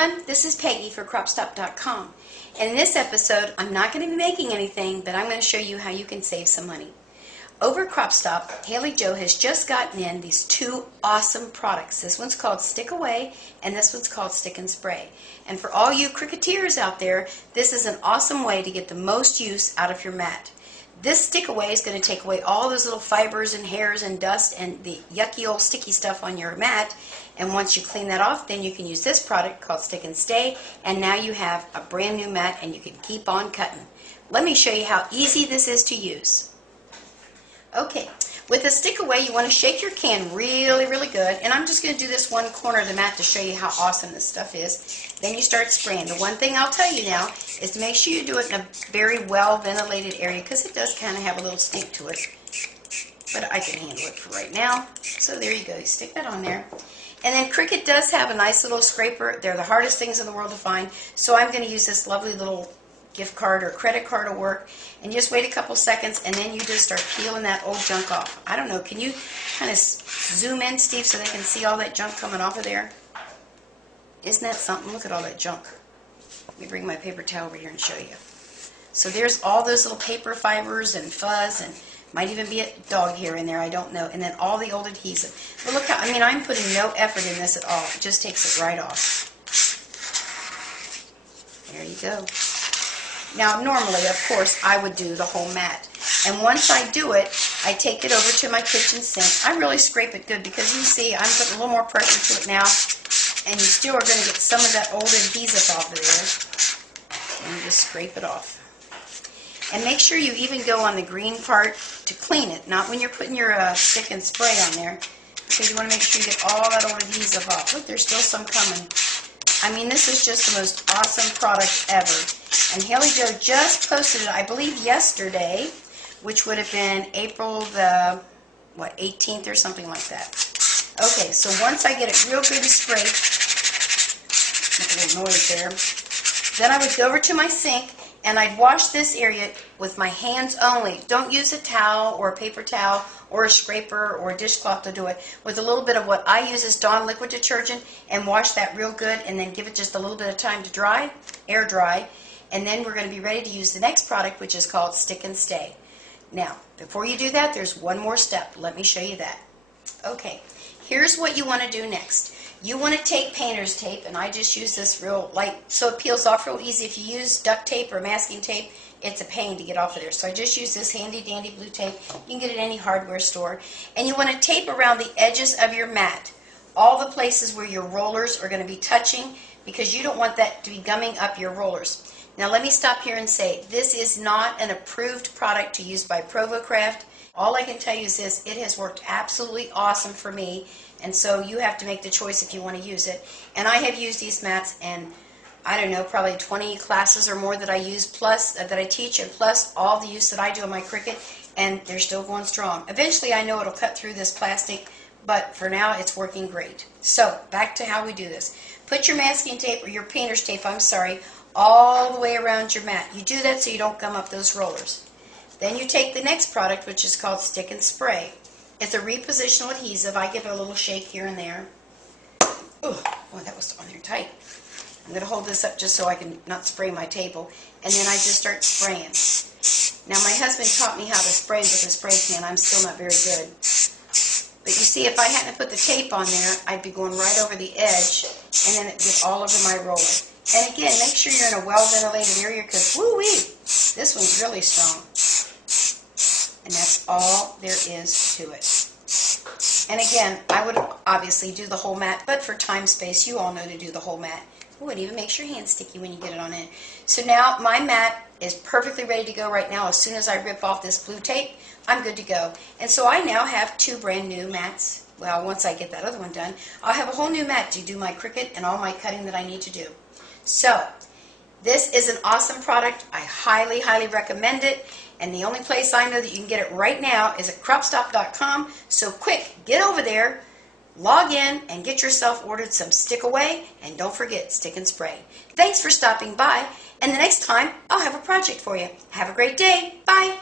everyone, this is Peggy for Cropstop.com, and in this episode I'm not going to be making anything, but I'm going to show you how you can save some money. Over at Cropstop, Haley Jo has just gotten in these two awesome products. This one's called Stick Away and this one's called Stick and Spray. And for all you Cricuteers out there, this is an awesome way to get the most use out of your mat. This Stick Away is going to take away all those little fibers and hairs and dust and the yucky old sticky stuff on your mat. And once you clean that off, then you can use this product called Stick and Stay. And now you have a brand new mat and you can keep on cutting. Let me show you how easy this is to use. Okay, with the Stick Away, you want to shake your can really, really good. And I'm just going to do this one corner of the mat to show you how awesome this stuff is. Then you start spraying. The one thing I'll tell you now is to make sure you do it in a very well-ventilated area because it does kind of have a little stink to it. But I can handle it for right now. So there you go. You stick that on there. And then Cricut does have a nice little scraper. They're the hardest things in the world to find. So I'm going to use this lovely little gift card or credit card to work. And just wait a couple seconds and then you just start peeling that old junk off. I don't know, can you kind of zoom in, Steve, so they can see all that junk coming off of there? Isn't that something? Look at all that junk. Let me bring my paper towel over here and show you. So there's all those little paper fibers and fuzz, and might even be a dog hair in there, I don't know. And then all the old adhesive. But look how, I mean, I'm putting no effort in this at all. It just takes it right off. There you go. Now, normally, of course, I would do the whole mat. And once I do it, I take it over to my kitchen sink. I really scrape it good because you see I'm putting a little more pressure to it now. And you still are going to get some of that old adhesive off of there. And you just scrape it off. And make sure you even go on the green part to clean it, not when you're putting your stick and spray on there, because you want to make sure you get all that old adhesive off. Look, there's still some coming. I mean, this is just the most awesome product ever. And Haley Jo just posted it, I believe, yesterday, which would have been April the, 18th or something like that. Okay, so once I get it real good and sprayed, make a little noise there, then I would go over to my sink and I'd wash this area with my hands only. Don't use a towel or a paper towel or a scraper or a dishcloth to do it. With a little bit of what I use as Dawn liquid detergent and wash that real good and then give it just a little bit of time to dry, air dry. And then we're going to be ready to use the next product, which is called Stick and Stay. Now, before you do that, there's one more step. Let me show you that. Okay, here's what you want to do next. You want to take painter's tape, and I just use this real light so it peels off real easy. If you use duct tape or masking tape, it's a pain to get off of there. So I just use this handy dandy blue tape. You can get it at any hardware store. And you want to tape around the edges of your mat, all the places where your rollers are going to be touching, because you don't want that to be gumming up your rollers. Now let me stop here and say, this is not an approved product to use by ProvoCraft. All I can tell you is this, it has worked absolutely awesome for me, and so you have to make the choice if you want to use it. And I have used these mats in, I don't know, probably 20 classes or more that I use, plus that I teach, and plus all the use that I do on my Cricut, and they're still going strong. Eventually I know it'll cut through this plastic, but for now it's working great. So back to how we do this. Put your masking tape, or your painter's tape, all the way around your mat. You do that so you don't gum up those rollers. Then you take the next product, which is called Stick and Spray. It's a repositional adhesive. I give it a little shake here and there. Ooh, boy, that was on there tight. I'm going to hold this up just so I can not spray my table. And then I just start spraying. Now, my husband taught me how to spray with a spray can. I'm still not very good. But you see, if I hadn't put the tape on there, I'd be going right over the edge, and then it'd get all over my roller. And again, make sure you're in a well-ventilated area because, woo-wee, this one's really strong. And that's all there is to it. And again, I would obviously do the whole mat, but for time space, you all know to do the whole mat. Ooh, it even makes your hands sticky when you get it on in. So now my mat is perfectly ready to go right now. As soon as I rip off this blue tape, I'm good to go. And so I now have two brand new mats. Well, once I get that other one done, I'll have a whole new mat to do my Cricut and all my cutting that I need to do. So, this is an awesome product. I highly, highly recommend it. And the only place I know that you can get it right now is at Cropstop.com. So quick, get over there, log in, and get yourself ordered some Stick Away. And don't forget, Stick and Spray. Thanks for stopping by. And the next time, I'll have a project for you. Have a great day. Bye.